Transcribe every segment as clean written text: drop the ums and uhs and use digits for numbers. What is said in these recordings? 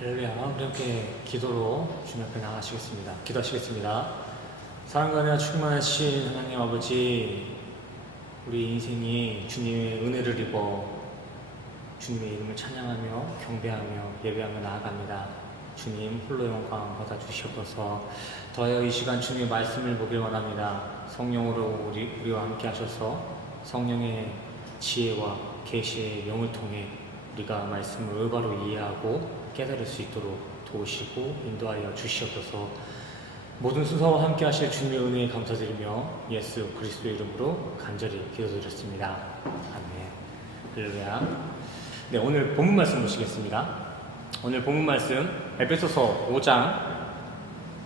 할렐루야. 우리 함께 기도로 주님 앞에 나가시겠습니다. 기도하시겠습니다. 사랑과 은혜와 충만하신 하나님 아버지, 우리 인생이 주님의 은혜를 입어 주님의 이름을 찬양하며 경배하며 예배하며 나아갑니다. 주님 홀로 영광 받아 주시옵소서. 더하여 이 시간 주님의 말씀을 보길 원합니다. 성령으로 우리와 함께 하셔서 성령의 지혜와 계시의 영을 통해 우리가 말씀을 올바로 이해하고 깨달을 수 있도록 도우시고 인도하여 주시옵소서. 모든 순서와 함께 하실 주님의 은혜에 감사드리며 예수 그리스도의 이름으로 간절히 기도드렸습니다. 아멘. 할렐루야. 네, 오늘 본문 말씀 보시겠습니다. 오늘 본문 말씀 에베소서 5장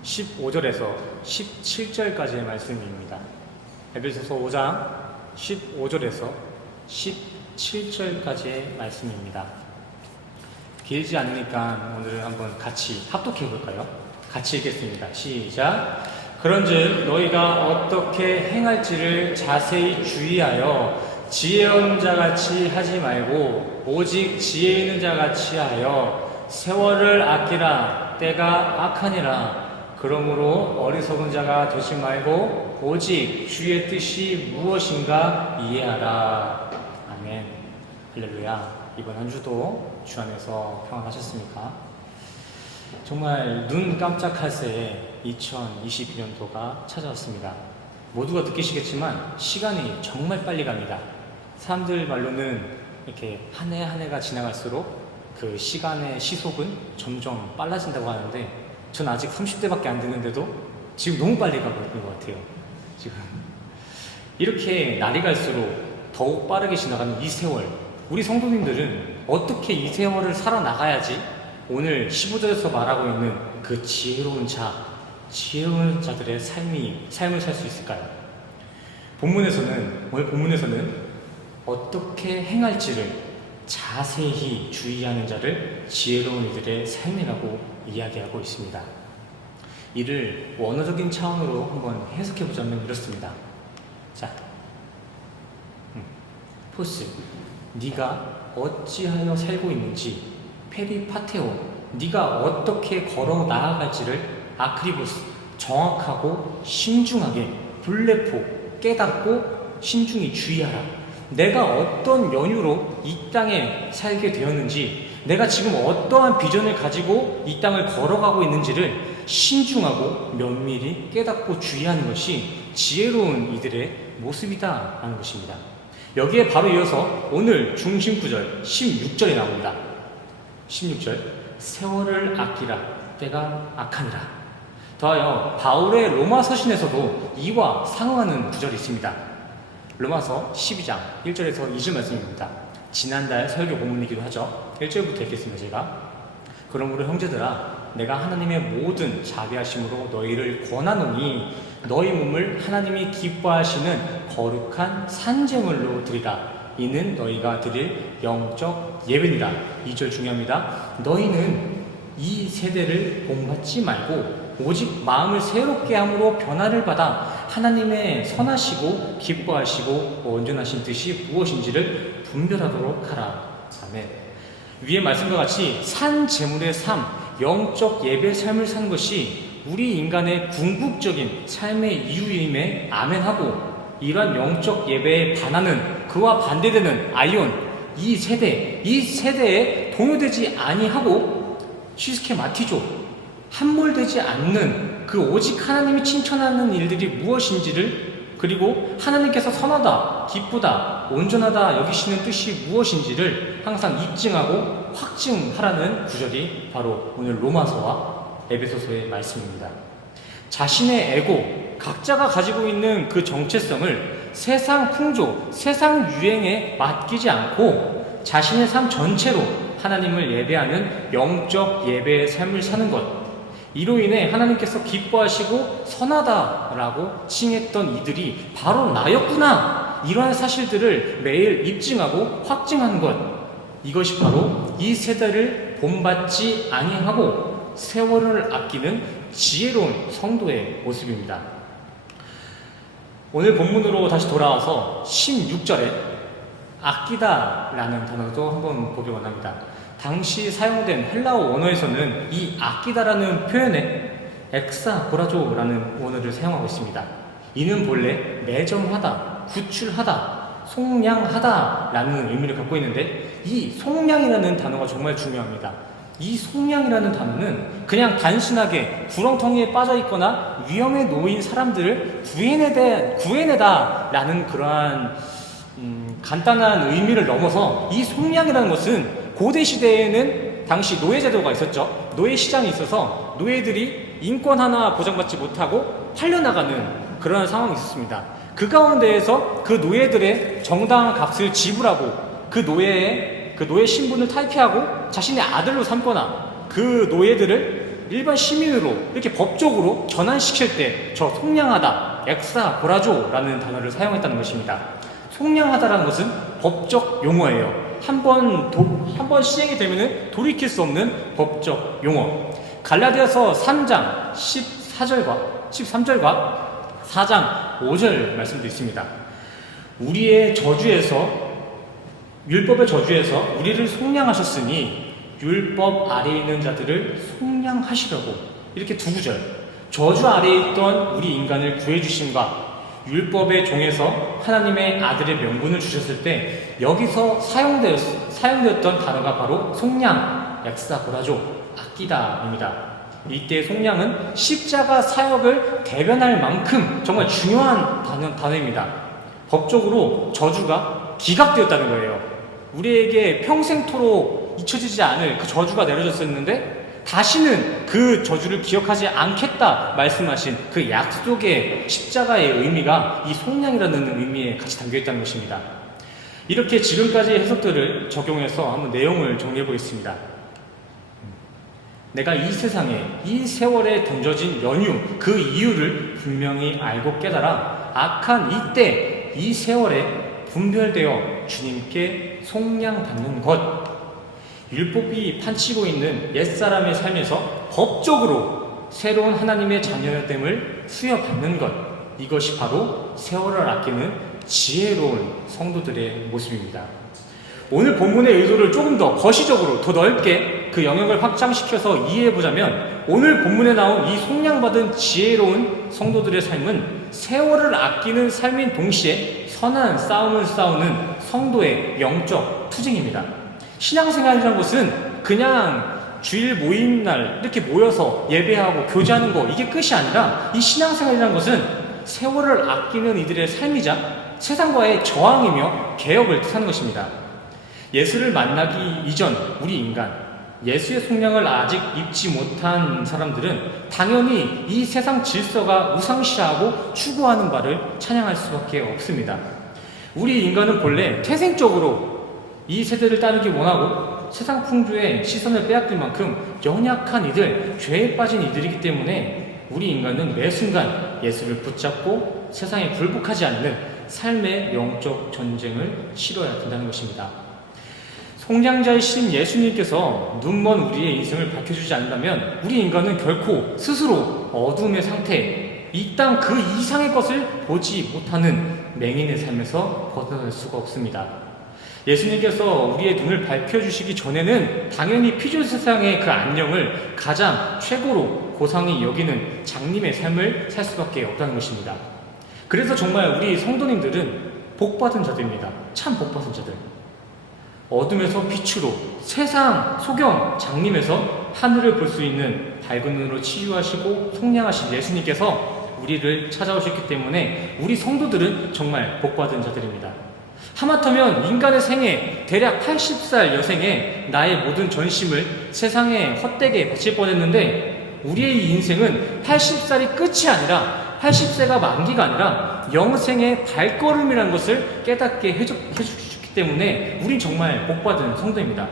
15절에서 17절까지의 말씀입니다. 에베소서 5장 15절에서 17절까지의 말씀입니다. 길지 않으니까 오늘은 한번 같이 합독해 볼까요? 같이 읽겠습니다. 시작. 그런즉 너희가 어떻게 행할지를 자세히 주의하여 지혜로운 자같이 하지 말고 오직 지혜 있는 자같이 하여 세월을 아끼라. 때가 악하니라. 그러므로 어리석은 자가 되지 말고 오직 주의 뜻이 무엇인가 이해하라. 아멘. 할렐루야. 이번 한 주도 주 안에서 평안하셨습니까? 정말 눈 깜짝할 새에 2022년도가 찾아왔습니다. 모두가 느끼시겠지만 시간이 정말 빨리 갑니다. 사람들 말로는 이렇게 한 해 한 해가 지나갈수록 그 시간의 시속은 점점 빨라진다고 하는데 전 아직 30대밖에 안 됐는데도 지금 너무 빨리 가고 있는 것 같아요. 지금 이렇게 날이 갈수록 더욱 빠르게 지나가는 이 세월, 우리 성도님들은 어떻게 이 세월을 살아나가야지 오늘 15절에서 말하고 있는 그 지혜로운 자들의 삶을 살 수 있을까요? 오늘 본문에서는 어떻게 행할지를 자세히 주의하는 자를 지혜로운 이들의 삶이라고 이야기하고 있습니다. 이를 원어적인 차원으로 한번 해석해보자면 이렇습니다. 자, 포스. 네가 어찌하여 살고 있는지, 페리파테오, 네가 어떻게 걸어 나아갈지를 아크리보스, 정확하고 신중하게 블레포, 깨닫고 신중히 주의하라. 내가 어떤 연유로 이 땅에 살게 되었는지, 내가 지금 어떠한 비전을 가지고 이 땅을 걸어가고 있는지를 신중하고 면밀히 깨닫고 주의하는 것이 지혜로운 이들의 모습이다 라는 것입니다. 여기에 바로 이어서 오늘 중심 구절 16절이 나옵니다. 16절. 세월을 아끼라. 때가 악하니라. 더하여 바울의 로마 서신에서도 이와 상응하는 구절이 있습니다. 로마서 12장 1절에서 2절 말씀입니다. 지난달 설교 본문이기도 하죠. 1절부터 읽겠습니다. 제가. 그러므로 형제들아, 내가 하나님의 모든 자비하심으로 너희를 권하노니 너희 몸을 하나님이 기뻐하시는 거룩한 산제물로 드리라. 이는 너희가 드릴 영적 예배니라. 2절 중요합니다. 너희는 이 세대를 본받지 말고 오직 마음을 새롭게 함으로 변화를 받아 하나님의 선하시고 기뻐하시고 온전하신 뜻이 무엇인지를 분별하도록 하라. 아멘. 위의 말씀과 같이 산 제물의 삶, 영적 예배의 삶을 사는 것이 우리 인간의 궁극적인 삶의 이유임에 아멘하고, 이러한 영적 예배에 반하는, 그와 반대되는 아이온, 이 세대에 동요되지 아니하고 시스케마티조, 함몰되지 않는 그 오직 하나님이 칭찬하는 일들이 무엇인지를, 그리고 하나님께서 선하다, 기쁘다, 온전하다 여기시는 뜻이 무엇인지를 항상 입증하고 확증하라는 구절이 바로 오늘 로마서와 에베소서의 말씀입니다. 자신의 에고, 각자가 가지고 있는 그 정체성을 세상 풍조, 세상 유행에 맡기지 않고 자신의 삶 전체로 하나님을 예배하는 영적 예배의 삶을 사는 것, 이로 인해 하나님께서 기뻐하시고 선하다라고 칭했던 이들이 바로 나였구나, 이러한 사실들을 매일 입증하고 확증하는 것, 이것이 바로 이 세대를 본받지 아니하고 세월을 아끼는 지혜로운 성도의 모습입니다. 오늘 본문으로 다시 돌아와서 16절에 아끼다 라는 단어도 한번 보기 원합니다. 당시 사용된 헬라어 원어에서는 이 아끼다라는 표현에 엑사고라조라는 원어를 사용하고 있습니다. 이는 본래 매점하다, 구출하다, 속량하다 라는 의미를 갖고 있는데, 이 속량이라는 단어가 정말 중요합니다. 이 속량이라는 단어는 그냥 단순하게 구렁텅이에 빠져 있거나 위험에 놓인 사람들을 구해내다 라는 그러한 간단한 의미를 넘어서, 이 속량이라는 것은 고대 시대에는 당시 노예제도가 있었죠. 노예시장이 있어서 노예들이 인권 하나 보장받지 못하고 팔려나가는 그런 상황이 있었습니다. 그 가운데에서 그 노예들의 정당한 값을 지불하고 그 노예 신분을 탈피하고 자신의 아들로 삼거나 그 노예들을 일반 시민으로 이렇게 법적으로 전환시킬 때 저 속량하다, 엑사고라조라는 단어를 사용했다는 것입니다. 속량하다라는 것은 법적 용어예요. 한 번 시행이 되면은 돌이킬 수 없는 법적 용어. 갈라디아서 3장 13절과 4장 5절 말씀도 있습니다. 우리의 율법의 저주에서 우리를 속량하셨으니 율법 아래에 있는 자들을 속량하시려고, 이렇게 두 구절. 저주 아래에 있던 우리 인간을 구해주심과 율법의 종에서 하나님의 아들의 명분을 주셨을 때 여기서 사용되었던 단어가 바로 속량, 엑사고라조, 아끼다입니다. 이때 속량은 십자가 사역을 대변할 만큼 정말 중요한 단어입니다. 법적으로 저주가 기각되었다는 거예요. 우리에게 평생토록 잊혀지지 않을 그 저주가 내려졌었는데 다시는 그 저주를 기억하지 않겠다 말씀하신 그 약속의 십자가의 의미가 이 속량이라는 의미에 같이 담겨있다는 것입니다. 이렇게 지금까지의 해석들을 적용해서 한번 내용을 정리해 보겠습니다. 내가 이 세상에, 이 세월에 던져진 연유, 그 이유를 분명히 알고 깨달아 악한 이때, 이 세월에 분별되어 주님께 속량받는 것. 율법이 판치고 있는 옛사람의 삶에서 법적으로 새로운 하나님의 자녀됨을 수여받는 것. 이것이 바로 세월을 아끼는 지혜로운 성도들의 모습입니다. 오늘 본문의 의도를 조금 더 거시적으로, 더 넓게 그 영역을 확장시켜서 이해해보자면, 오늘 본문에 나온 이 속량받은 지혜로운 성도들의 삶은 세월을 아끼는 삶인 동시에 선한 싸움을 싸우는 성도의 영적 투쟁입니다. 신앙생활이라는 것은 그냥 주일 모임날 이렇게 모여서 예배하고 교제하는 거, 이게 끝이 아니라 이 신앙생활이라는 것은 세월을 아끼는 이들의 삶이자 세상과의 저항이며 개혁을 뜻하는 것입니다. 예수를 만나기 이전 우리 인간, 예수의 속량을 아직 입지 못한 사람들은 당연히 이 세상 질서가 우상시하고 추구하는 바를 찬양할 수밖에 없습니다. 우리 인간은 본래 태생적으로 이 세대를 따르기 원하고 세상 풍조에 시선을 빼앗길 만큼 연약한 이들, 죄에 빠진 이들이기 때문에 우리 인간은 매 순간 예수를 붙잡고 세상에 굴복하지 않는 삶의 영적 전쟁을 치러야 된다는 것입니다. 속량자이신 예수님께서 눈먼 우리의 인생을 밝혀주지 않는다면 우리 인간은 결코 스스로 어둠의 상태, 이 땅 그 이상의 것을 보지 못하는 맹인의 삶에서 벗어날 수가 없습니다. 예수님께서 우리의 눈을 밝혀주시기 전에는 당연히 피조 세상의 그 안녕을 가장 최고로 고상히 여기는 장님의 삶을 살 수밖에 없다는 것입니다. 그래서 정말 우리 성도님들은 복받은 자들입니다. 참 복받은 자들. 어둠에서 빛으로, 세상 소경 장님에서 하늘을 볼 수 있는 밝은 눈으로 치유하시고 속량하신 예수님께서 우리를 찾아오셨기 때문에 우리 성도들은 정말 복받은 자들입니다. 하마터면 인간의 생애 대략 80살 여생에 나의 모든 전심을 세상에 헛되게 바칠 뻔했는데, 우리의 인생은 80살이 끝이 아니라 80세가 만기가 아니라 영생의 발걸음이라는 것을 깨닫게 해주셨기 때문에 우린 정말 복받은 성도입니다.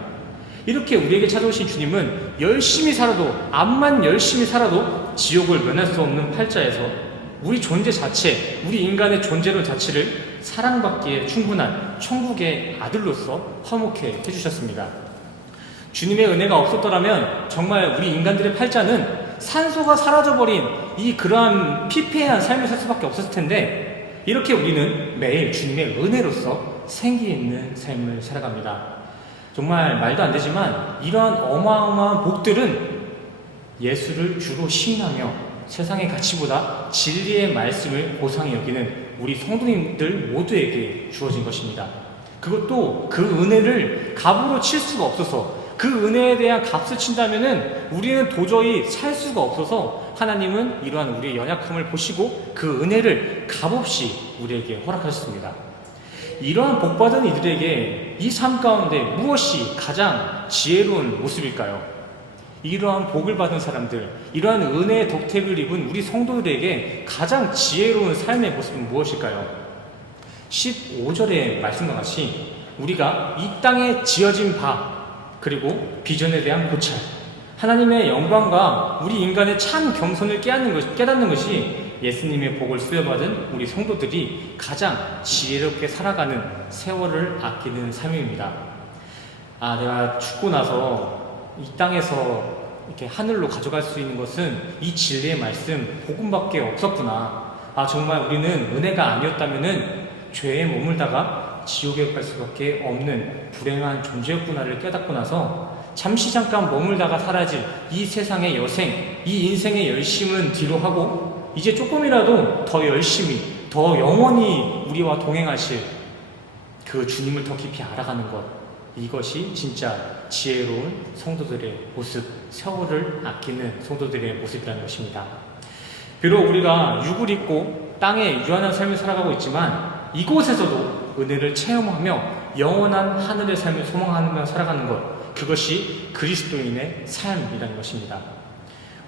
이렇게 우리에게 찾아오신 주님은 열심히 살아도, 암만 열심히 살아도 지옥을 면할 수 없는 팔자에서 우리 존재 자체, 우리 인간의 존재론 자체를 사랑받기에 충분한 천국의 아들로서 화목해 해주셨습니다. 주님의 은혜가 없었더라면 정말 우리 인간들의 팔자는 산소가 사라져버린 그러한 피폐한 삶을 살 수밖에 없었을 텐데, 이렇게 우리는 매일 주님의 은혜로서 생기 있는 삶을 살아갑니다. 정말 말도 안 되지만 이러한 어마어마한 복들은 예수를 주로 시인하며 세상의 가치보다 진리의 말씀을 고상히 여기는 우리 성도님들 모두에게 주어진 것입니다. 그것도 그 은혜를 값으로 칠 수가 없어서, 그 은혜에 대한 값을 친다면은 우리는 도저히 살 수가 없어서 하나님은 이러한 우리의 연약함을 보시고 그 은혜를 값없이 우리에게 허락하셨습니다. 이러한 복받은 이들에게 이 삶 가운데 무엇이 가장 지혜로운 모습일까요? 이러한 복을 받은 사람들, 이러한 은혜의 덕택을 입은 우리 성도들에게 가장 지혜로운 삶의 모습은 무엇일까요? 15절의 말씀과 같이 우리가 이 땅에 지어진 바, 그리고 비전에 대한 고찰, 하나님의 영광과 우리 인간의 참 겸손을 깨닫는 것이 예수님의 복을 수여받은 우리 성도들이 가장 지혜롭게 살아가는 세월을 아끼는 삶입니다. 내가 죽고 나서 이 땅에서 이렇게 하늘로 가져갈 수 있는 것은 이 진리의 말씀, 복음밖에 없었구나. 정말 우리는 은혜가 아니었다면은 죄에 머물다가 지옥에 갈 수밖에 없는 불행한 존재였구나를 깨닫고 나서 잠시 잠깐 머물다가 사라질 이 세상의 여생, 이 인생의 열심은 뒤로 하고 이제 조금이라도 더 열심히, 더 영원히 우리와 동행하실 그 주님을 더 깊이 알아가는 것, 이것이 진짜 지혜로운 성도들의 모습, 세월을 아끼는 성도들의 모습이라는 것입니다. 비록 우리가 육을 입고 땅에 유한한 삶을 살아가고 있지만 이곳에서도 은혜를 체험하며 영원한 하늘의 삶을 소망하며 살아가는 것, 그것이 그리스도인의 삶이라는 것입니다.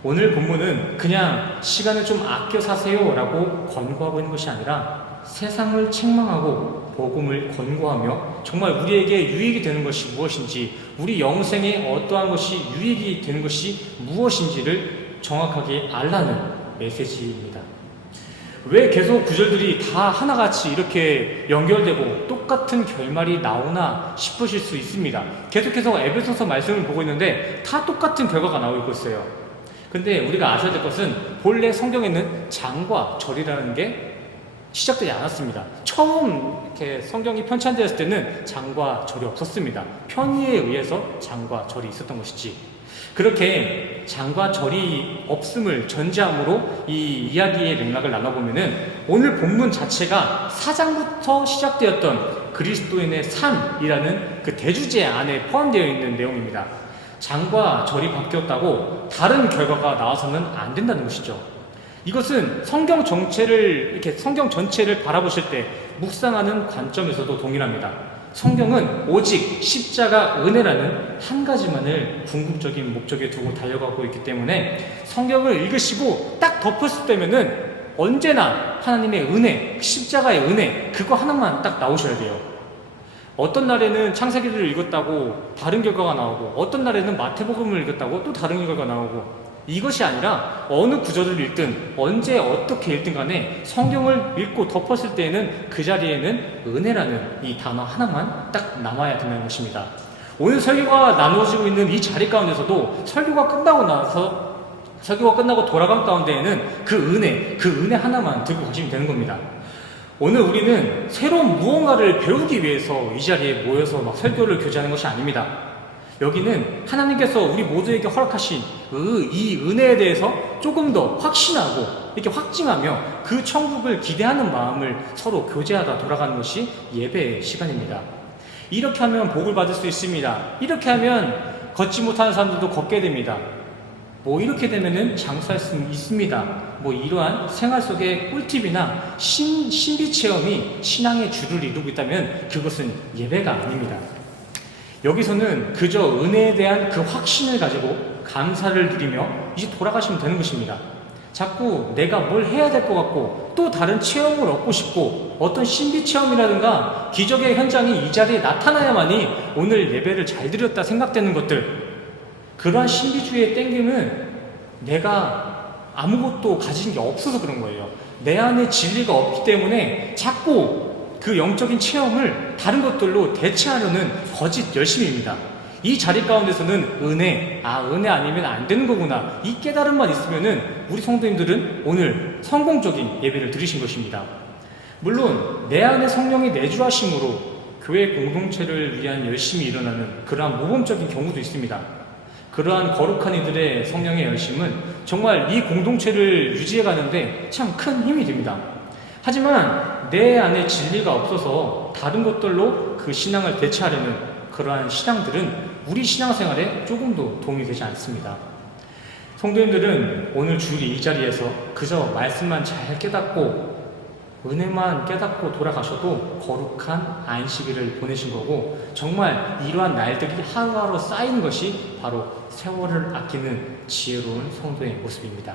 오늘 본문은 그냥 시간을 좀 아껴 사세요 라고 권고하고 있는 것이 아니라 세상을 책망하고 복음을 권고하며 정말 우리에게 유익이 되는 것이 무엇인지, 우리 영생에 어떠한 것이 유익이 되는 것이 무엇인지를 정확하게 알라는 메시지입니다. 왜 계속 구절들이 다 하나같이 이렇게 연결되고 똑같은 결말이 나오나 싶으실 수 있습니다. 계속해서 에베소서 말씀을 보고 있는데 다 똑같은 결과가 나오고 있어요. 근데 우리가 아셔야 될 것은 본래 성경에는 장과 절이라는 게 시작되지 않았습니다. 처음 이렇게 성경이 편찬되었을 때는 장과 절이 없었습니다. 편의에 의해서 장과 절이 있었던 것이지. 그렇게 장과 절이 없음을 전제함으로 이 이야기의 맥락을 나눠보면은 오늘 본문 자체가 4장부터 시작되었던 그리스도인의 삶이라는 그 대주제 안에 포함되어 있는 내용입니다. 장과 절이 바뀌었다고 다른 결과가 나와서는 안 된다는 것이죠. 이것은 성경 전체를 바라보실 때 묵상하는 관점에서도 동일합니다. 성경은 오직 십자가 은혜라는 한 가지만을 궁극적인 목적에 두고 달려가고 있기 때문에 성경을 읽으시고 딱 덮었을 때면은 언제나 하나님의 은혜, 십자가의 은혜, 그거 하나만 딱 나오셔야 돼요. 어떤 날에는 창세기를 읽었다고 다른 결과가 나오고, 어떤 날에는 마태복음을 읽었다고 또 다른 결과가 나오고, 이것이 아니라 어느 구절을 읽든 언제 어떻게 읽든 간에 성경을 읽고 덮었을 때에는 그 자리에는 은혜라는 이 단어 하나만 딱 남아야 된다는 것입니다. 오늘 설교가 나누어지고 있는 이 자리 가운데서도 설교가 끝나고 돌아간 가운데에는 그 은혜 하나만 들고 가시면 되는 겁니다. 오늘 우리는 새로운 무언가를 배우기 위해서 이 자리에 모여서 막 설교를 교제하는 것이 아닙니다. 여기는 하나님께서 우리 모두에게 허락하신 이 은혜에 대해서 조금 더 확신하고 이렇게 확증하며 그 천국을 기대하는 마음을 서로 교제하다 돌아가는 것이 예배의 시간입니다. 이렇게 하면 복을 받을 수 있습니다. 이렇게 하면 걷지 못하는 사람들도 걷게 됩니다. 이렇게 되면은 장수할 수 있습니다. 이러한 생활 속의 꿀팁이나 신비 체험이 신앙의 주를 이루고 있다면 그것은 예배가 아닙니다. 여기서는 그저 은혜에 대한 그 확신을 가지고 감사를 누리며 이제 돌아가시면 되는 것입니다. 자꾸 내가 뭘 해야 될 것 같고 또 다른 체험을 얻고 싶고 어떤 신비 체험이라든가 기적의 현장이 이 자리에 나타나야만이 오늘 예배를 잘 드렸다 생각되는 것들, 그러한 신비주의의 땡김은 내가 아무것도 가진 게 없어서 그런 거예요. 내 안에 진리가 없기 때문에 자꾸 그 영적인 체험을 다른 것들로 대체하려는 거짓 열심입니다. 이 자리 가운데서는 은혜 아니면 안 되는 거구나, 이 깨달음만 있으면은 우리 성도님들은 오늘 성공적인 예배를 드리신 것입니다. 물론 내 안에 성령이 내주하심으로 교회 공동체를 위한 열심히 일어나는 그러한 모범적인 경우도 있습니다. 그러한 거룩한 이들의 성령의 열심은 정말 이 공동체를 유지해 가는데 참 큰 힘이 됩니다. 하지만 내 안에 진리가 없어서 다른 것들로 그 신앙을 대체하려는 그러한 신앙들은 우리 신앙생활에 조금도 도움이 되지 않습니다. 성도님들은 오늘 주일 이 자리에서 그저 말씀만 잘 깨닫고 은혜만 깨닫고 돌아가셔도 거룩한 안식일을 보내신 거고, 정말 이러한 날들이 하루하루 쌓이는 것이 바로 세월을 아끼는 지혜로운 성도의 모습입니다.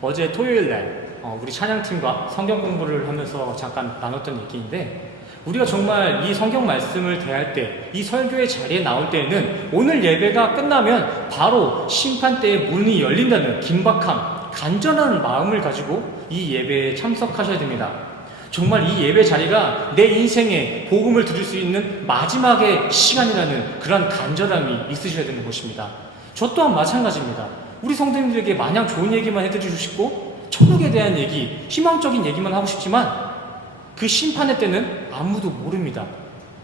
어제 토요일날 우리 찬양팀과 성경 공부를 하면서 잠깐 나눴던 얘기인데, 우리가 정말 이 성경 말씀을 대할 때, 이 설교의 자리에 나올 때에는 오늘 예배가 끝나면 바로 심판대의 문이 열린다는 긴박함, 간절한 마음을 가지고 이 예배에 참석하셔야 됩니다. 정말 이 예배 자리가 내 인생에 복음을 들을 수 있는 마지막의 시간이라는 그런 간절함이 있으셔야 되는 것입니다. 저 또한 마찬가지입니다. 우리 성도님들에게 마냥 좋은 얘기만 해드리고 싶고 천국에 대한 얘기, 희망적인 얘기만 하고 싶지만 그 심판의 때는 아무도 모릅니다.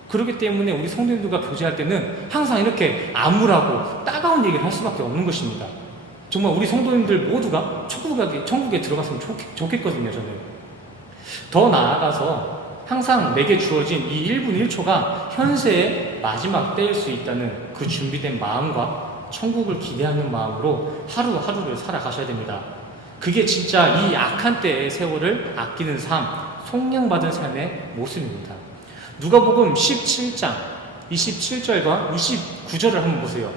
그렇기 때문에 우리 성도님들과 교제할 때는 항상 이렇게 암울하고 따가운 얘기를 할 수밖에 없는 것입니다. 정말 우리 성도님들 모두가 천국에 들어갔으면 좋겠거든요, 저는. 더 나아가서 항상 내게 주어진 이 1분 1초가 현세의 마지막 때일 수 있다는 그 준비된 마음과 천국을 기대하는 마음으로 하루하루를 살아가셔야 됩니다. 그게 진짜 이 악한 때의 세월을 아끼는 삶, 속량받은 삶의 모습입니다. 누가복음 17장 27절과 29절을 한번 보세요.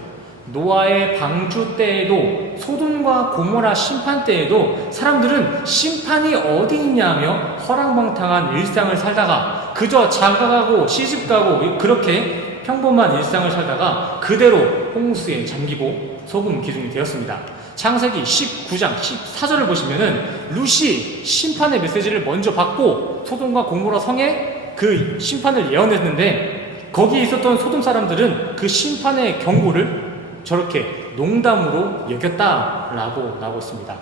노아의 방주 때에도 소돔과 고모라 심판 때에도 사람들은 심판이 어디 있냐며 허랑방탕한 일상을 살다가 그저 장가가고 시집가고 그렇게 평범한 일상을 살다가 그대로 홍수에 잠기고 소금 기둥이 되었습니다. 창세기 19장 14절을 보시면은 룻이 심판의 메시지를 먼저 받고 소돔과 고모라 성에 그 심판을 예언했는데, 거기에 있었던 소돔 사람들은 그 심판의 경고를 저렇게 농담으로 여겼다라고 나오고 있습니다.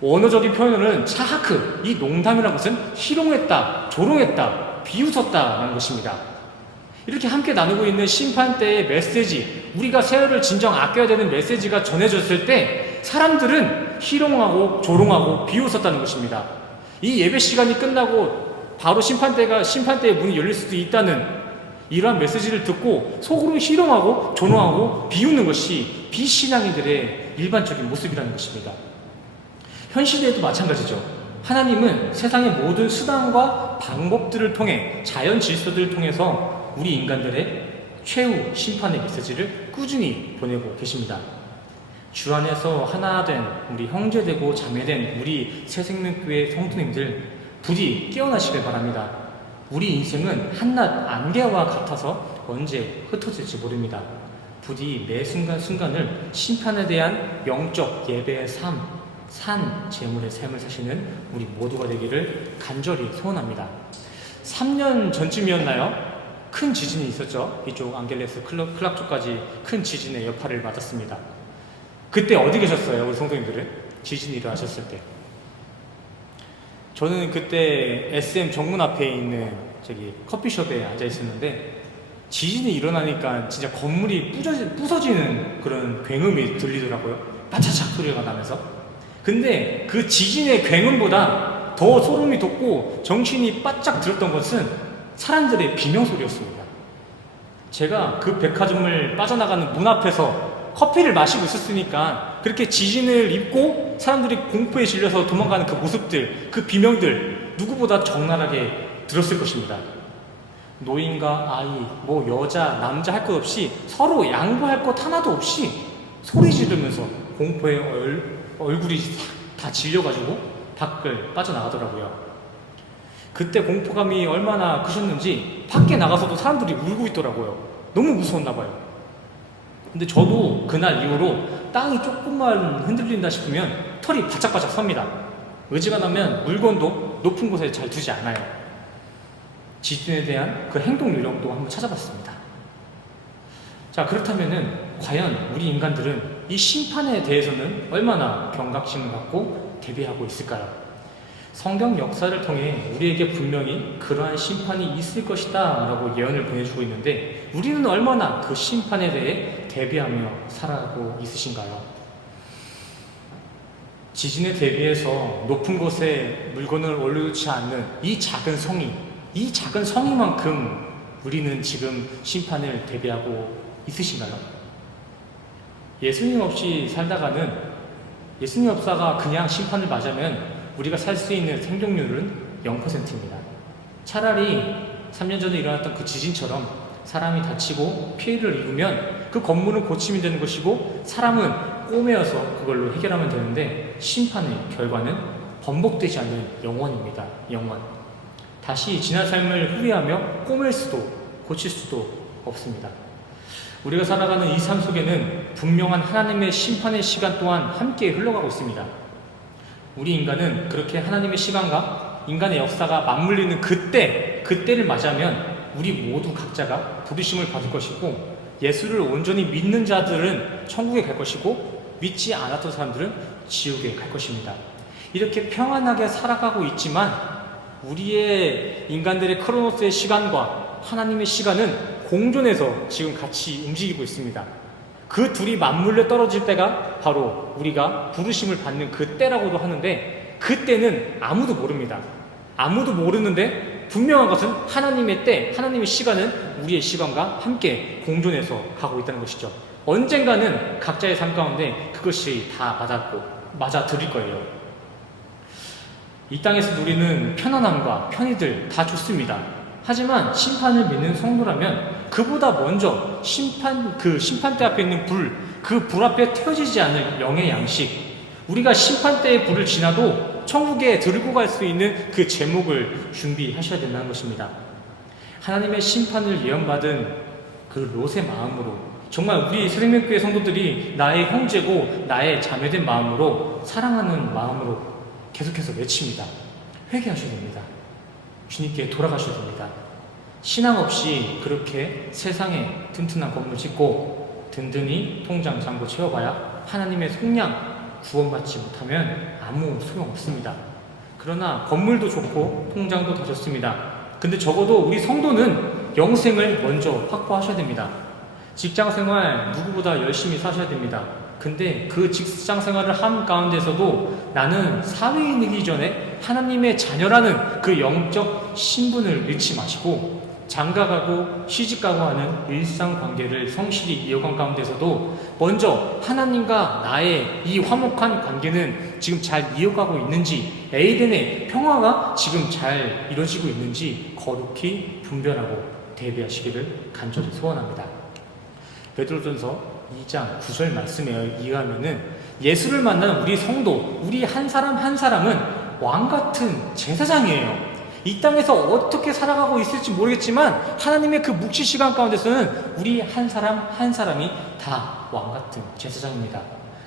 원어적인 표현으로는 차하크, 이 농담이라는 것은 희롱했다, 조롱했다, 비웃었다라는 것입니다. 이렇게 함께 나누고 있는 심판 때의 메시지, 우리가 세월을 진정 아껴야 되는 메시지가 전해졌을 때 사람들은 희롱하고 조롱하고 비웃었다는 것입니다. 이 예배 시간이 끝나고 바로 심판대의 문이 열릴 수도 있다는 이러한 메시지를 듣고 속으로 희롱하고 조롱하고 비웃는 것이 비신앙인들의 일반적인 모습이라는 것입니다. 현 시대에도 마찬가지죠. 하나님은 세상의 모든 수단과 방법들을 통해, 자연 질서들을 통해서 우리 인간들의 최후 심판의 메시지를 꾸준히 보내고 계십니다. 주 안에서 하나 된 우리 형제되고 자매된 우리 새생명교회 성도님들, 부디 깨어나시길 바랍니다. 우리 인생은 한낱 안개와 같아서 언제 흩어질지 모릅니다. 부디 매 순간순간을 심판에 대한 영적 예배의 삶, 산 제물의 삶을 사시는 우리 모두가 되기를 간절히 소원합니다. 3년 전쯤이었나요? 큰 지진이 있었죠. 이쪽 앙겔레스 클락 쪽까지 큰 지진의 여파를 받았습니다. 그때 어디 계셨어요, 우리 성도님들은? 지진이 일어나셨을 때. 저는 그때 SM 정문 앞에 있는 저기 커피숍에 앉아 있었는데, 지진이 일어나니까 진짜 건물이 부서지는 그런 굉음이 들리더라고요. 빠차착 소리가 나면서. 근데 그 지진의 굉음보다 더 소름이 돋고 정신이 바짝 들었던 것은 사람들의 비명소리였습니다. 제가 그 백화점을 빠져나가는 문 앞에서 커피를 마시고 있었으니까 그렇게 지진을 입고 사람들이 공포에 질려서 도망가는 그 모습들, 그 비명들 누구보다 적나라하게 들었을 것입니다. 노인과 아이, 여자, 남자 할 것 없이 서로 양보할 것 하나도 없이 소리 지르면서 공포에 얼굴이 다 질려가지고 밖을 빠져나가더라고요. 그때 공포감이 얼마나 크셨는지 밖에 나가서도 사람들이 울고 있더라고요. 너무 무서웠나 봐요. 근데 저도 그날 이후로 땅이 조금만 흔들린다 싶으면 털이 바짝바짝 섭니다. 어지간하면 물건도 높은 곳에 잘 두지 않아요. 지진에 대한 그 행동 요령도 한번 찾아봤습니다. 자, 그렇다면은 과연 우리 인간들은 이 심판에 대해서는 얼마나 경각심을 갖고 대비하고 있을까요? 성경 역사를 통해 우리에게 분명히 그러한 심판이 있을 것이다 라고 예언을 보내주고 있는데, 우리는 얼마나 그 심판에 대해 대비하며 살아가고 있으신가요? 지진에 대비해서 높은 곳에 물건을 올려놓지 않는 이 작은 성이만큼 우리는 지금 심판을 대비하고 있으신가요? 예수님 없이 살다가는, 예수님 없다가 그냥 심판을 맞으면 우리가 살 수 있는 생존율은 0%입니다. 차라리 3년 전에 일어났던 그 지진처럼 사람이 다치고 피해를 입으면 그 건물은 고치면 되는 것이고 사람은 꼬매어서 그걸로 해결하면 되는데, 심판의 결과는 번복되지 않는 영원입니다. 영원. 다시 지난 삶을 후회하며 꼬맬 수도 고칠 수도 없습니다. 우리가 살아가는 이 삶 속에는 분명한 하나님의 심판의 시간 또한 함께 흘러가고 있습니다. 우리 인간은 그렇게 하나님의 시간과 인간의 역사가 맞물리는 그때를 맞이하면 우리 모두 각자가 부르심을 받을 것이고, 예수를 온전히 믿는 자들은 천국에 갈 것이고 믿지 않았던 사람들은 지옥에 갈 것입니다. 이렇게 평안하게 살아가고 있지만 우리의 인간들의 크로노스의 시간과 하나님의 시간은 공존해서 지금 같이 움직이고 있습니다. 그 둘이 맞물려 떨어질 때가 바로 우리가 부르심을 받는 그 때라고도 하는데, 그 때는 아무도 모릅니다. 아무도 모르는데 분명한 것은 하나님의 때, 하나님의 시간은 우리의 시간과 함께 공존해서 가고 있다는 것이죠. 언젠가는 각자의 삶 가운데 그것이 다 맞아들일 거예요. 이 땅에서 누리는 편안함과 편의들 다 좋습니다. 하지만 심판을 믿는 성도라면 그보다 먼저 심판대 앞에 있는 그 불 앞에 태워지지 않을 영의 양식, 우리가 심판대의 불을 지나도 천국에 들고 갈 수 있는 그 제목을 준비하셔야 된다는 것입니다. 하나님의 심판을 예언받은 그 롯의 마음으로, 정말 우리 새생명교회 성도들이 나의 형제고 나의 자매된 마음으로, 사랑하는 마음으로 계속해서 외칩니다. 회개하셔야 됩니다. 주님께 돌아가셔야 됩니다. 신앙 없이 그렇게 세상에 튼튼한 건물 짓고 든든히 통장 잔고 채워봐야 하나님의 속량 구원받지 못하면 아무 소용없습니다. 그러나 건물도 좋고 통장도 다 좋습니다. 근데 적어도 우리 성도는 영생을 먼저 확보하셔야 됩니다. 직장생활 누구보다 열심히 사셔야 됩니다. 근데 그 직장생활을 한 가운데서도 나는 사회인이기 전에 하나님의 자녀라는 그 영적 신분을 잃지 마시고, 장가가고 시집가고 하는 일상관계를 성실히 이어간 가운데서도 먼저 하나님과 나의 이 화목한 관계는 지금 잘 이어가고 있는지, 에이덴의 평화가 지금 잘 이루어지고 있는지 거룩히 분별하고 대비하시기를 간절히 소원합니다. 베드로전서 2장 9절 말씀에 의하면은 예수를 만난 우리 성도, 우리 한 사람 한 사람은 왕같은 제사장이에요. 이 땅에서 어떻게 살아가고 있을지 모르겠지만 하나님의 그 묵시 시간 가운데서는 우리 한 사람 한 사람이 다 왕같은 제사장입니다.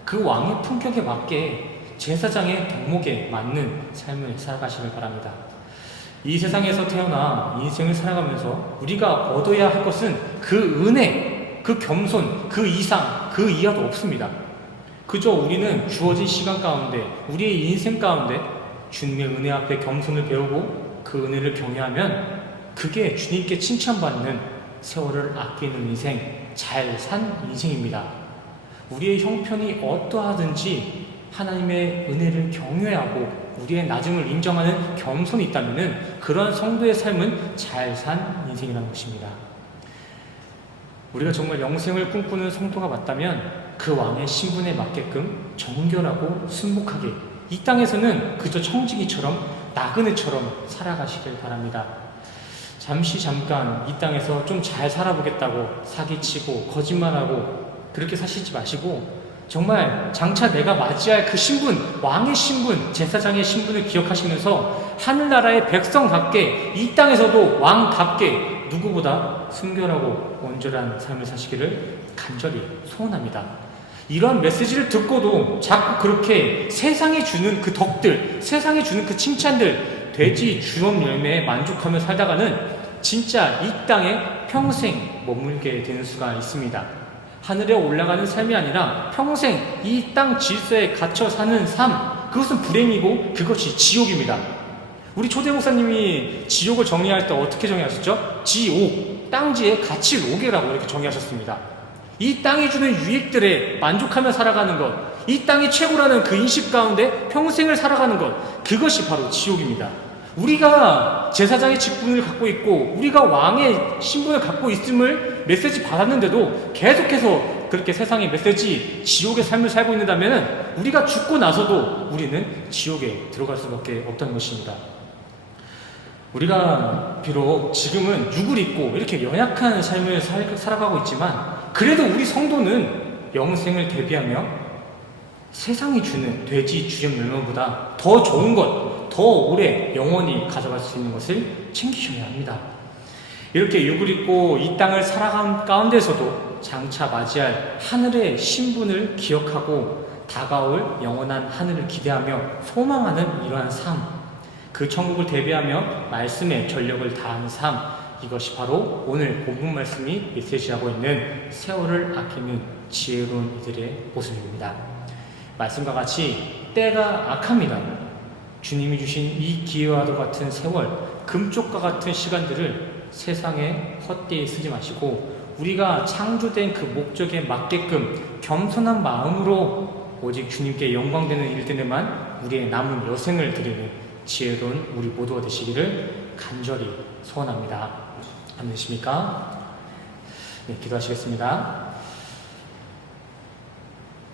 그 왕의 품격에 맞게 제사장의 덕목에 맞는 삶을 살아가시길 바랍니다. 이 세상에서 태어나 인생을 살아가면서 우리가 얻어야 할 것은 그 은혜, 그 겸손, 그 이상, 그 이하도 없습니다. 그저 우리는 주어진 시간 가운데, 우리의 인생 가운데 주님의 은혜 앞에 겸손을 배우고 그 은혜를 경외하면 그게 주님께 칭찬받는 세월을 아끼는 인생, 잘 산 인생입니다. 우리의 형편이 어떠하든지 하나님의 은혜를 경외하고 우리의 낮음을 인정하는 겸손이 있다면 그런 성도의 삶은 잘 산 인생이라는 것입니다. 우리가 정말 영생을 꿈꾸는 성도가 맞다면 그 왕의 신분에 맞게끔 정결하고 순복하게 이 땅에서는 그저 청지기처럼 나그네처럼 살아가시길 바랍니다. 잠깐 이 땅에서 좀 잘 살아보겠다고 사기치고 거짓말하고 그렇게 사시지 마시고, 정말 장차 내가 맞이할 그 신분, 왕의 신분, 제사장의 신분을 기억하시면서 하늘나라의 백성답게 이 땅에서도 왕답게 누구보다 순결하고 온전한 삶을 사시기를 간절히 소원합니다. 이러한 메시지를 듣고도 자꾸 그렇게 세상에 주는 그 덕들, 세상에 주는 그 칭찬들, 돼지 주염 열매에 만족하며 살다가는 진짜 이 땅에 평생 머물게 되는 수가 있습니다. 하늘에 올라가는 삶이 아니라 평생 이 땅 질서에 갇혀 사는 삶, 그것은 불행이고 그것이 지옥입니다. 우리 초대 목사님이 지옥을 정리할 때 어떻게 정의하셨죠? 지옥, 땅지에 갇힐 옥이라고 이렇게 정의하셨습니다. 이 땅이 주는 유익들에 만족하며 살아가는 것, 이 땅이 최고라는 그 인식 가운데 평생을 살아가는 것, 그것이 바로 지옥입니다. 우리가 제사장의 직분을 갖고 있고 우리가 왕의 신분을 갖고 있음을 메시지 받았는데도 계속해서 그렇게 세상의 메시지, 지옥의 삶을 살고 있는다면 우리가 죽고 나서도 우리는 지옥에 들어갈 수밖에 없다는 것입니다. 우리가 비록 지금은 육을 입고 이렇게 연약한 삶을 살아가고 있지만 그래도 우리 성도는 영생을 대비하며 세상이 주는 돼지 주염 열매보다 더 좋은 것, 더 오래 영원히 가져갈 수 있는 것을 챙기셔야 합니다. 이렇게 육을 입고 이 땅을 살아간 가운데서도 장차 맞이할 하늘의 신분을 기억하고 다가올 영원한 하늘을 기대하며 소망하는 이러한 삶, 그 천국을 대비하며 말씀에 전력을 다하는 삶, 이것이 바로 오늘 본문 말씀이 메시지하고 있는 세월을 아끼는 지혜로운 이들의 모습입니다. 말씀과 같이 때가 악합니다. 주님이 주신 이 기회와도 같은 세월, 금쪽과 같은 시간들을 세상에 헛되이 쓰지 마시고 우리가 창조된 그 목적에 맞게끔 겸손한 마음으로 오직 주님께 영광되는 일들에만 우리의 남은 여생을 드리는 지혜로운 우리 모두가 되시기를 간절히 소원합니다. 안 되십니까? 네, 기도하시겠습니다.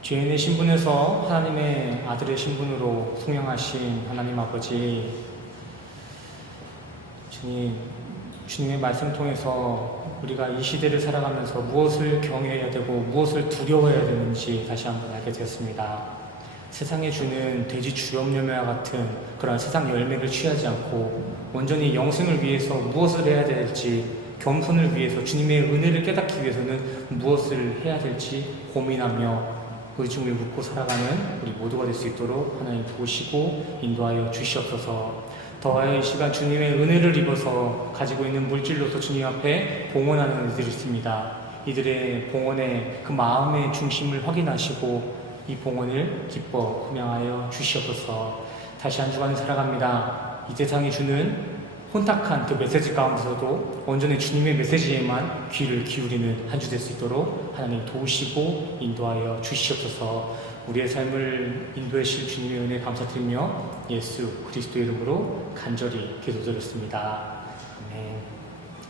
죄인의 신분에서 하나님의 아들의 신분으로 성령하신 하나님 아버지, 주님의 말씀 통해서 우리가 이 시대를 살아가면서 무엇을 경외해야 되고 무엇을 두려워해야 되는지 다시 한번 알게 되었습니다. 세상에 주는 돼지 주염 열매와 같은 그런 세상 열매를 취하지 않고 온전히 영생을 위해서 무엇을 해야 될지, 겸손을 위해서 주님의 은혜를 깨닫기 위해서는 무엇을 해야 될지 고민하며 의중을 묻고 살아가는 우리 모두가 될 수 있도록 하나님 도우시고 인도하여 주시옵소서. 더하여 이 시간 주님의 은혜를 입어서 가지고 있는 물질로서 주님 앞에 봉헌하는 이들이 있습니다. 이들의 봉헌의 그 마음의 중심을 확인하시고 이 봉헌을 기뻐 품양하여 주시옵소서. 다시 한 주간을 살아갑니다. 이 세상이 주는 혼탁한 그 메시지 가운데서도 온전히 주님의 메시지에만 귀를 기울이는 한 주 될 수 있도록 하나님 도우시고 인도하여 주시옵소서. 우리의 삶을 인도해 주실 주님의 은혜 감사드리며 예수 그리스도의 이름으로 간절히 기도드렸습니다. 아멘.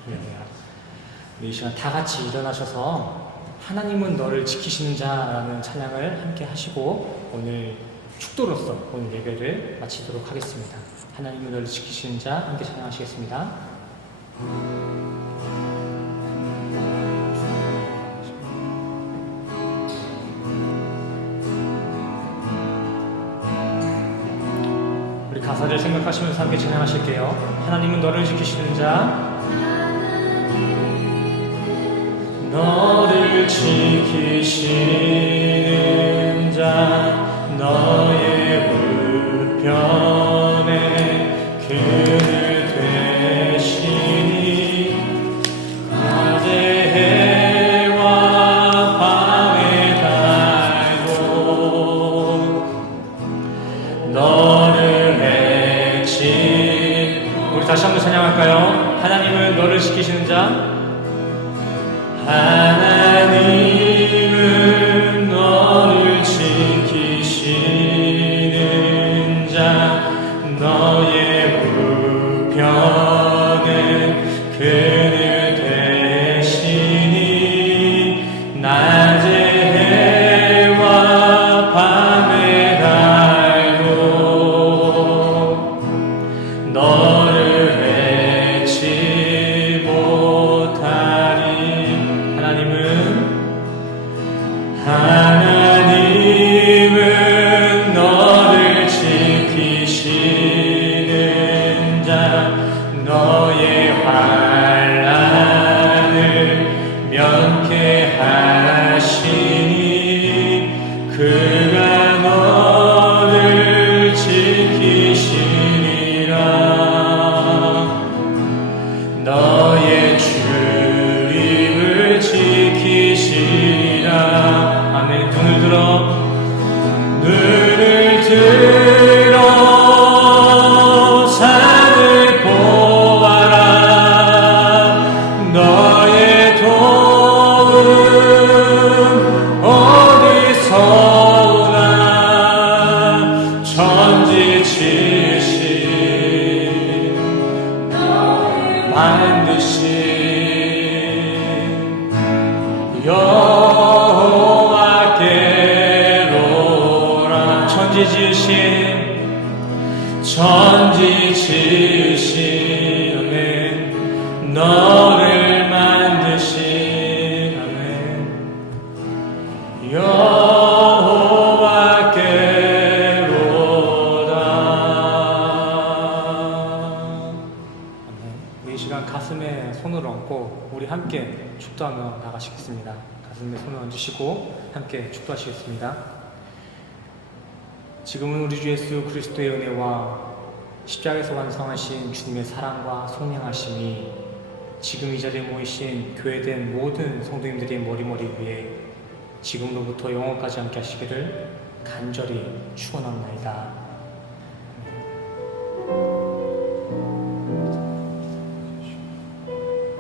할렐루야. 우리 이 시간 다 같이 일어나셔서 하나님은 너를 지키시는 자라는 찬양을 함께 하시고 오늘 축도로서 오늘 예배를 마치도록 하겠습니다. 하나님은 너를 지키시는 자 함께 찬양하시겠습니다. 우리 가사를 생각하시면서 함께 찬양하실게요. 하나님은 너를 지키시는 자, 너를 지키시는 자, 너의 우편에 그늘 되시니 낮에 해와 밤에 달고 너를 외치. 우리 다시 한번 찬양할까요? 하나님은 너를 지키시는 자, 하나님은 너를 지키시는 자, 너의 우편은 그늘 되시니 낮에 해와 밤에 달고 너를 외치 못하리. 하나님은 너를 지키시는 자, 너의 환난을 면케하시니 그가 너를 지키시리라. 너의 출입을 지키시리라. 아멘. 눈을 들어 사 천지 지으신 아멘. 너를 만드신 아멘. 여호와께로다. 아멘. 이 시간 가슴에 손을 얹고 우리 함께 축도하며 나가시겠습니다. 가슴에 손을 얹으시고 함께 축도하시겠습니다. 지금은 우리 주 예수 그리스도의 은혜와 십자가에서 완성하신 주님의 사랑과 송량하심이 지금 이 자리에 모이신 교회된 모든 성도님들의 머리머리 위에 지금로부터 영원까지 함께 하시기를 간절히 축원합니다.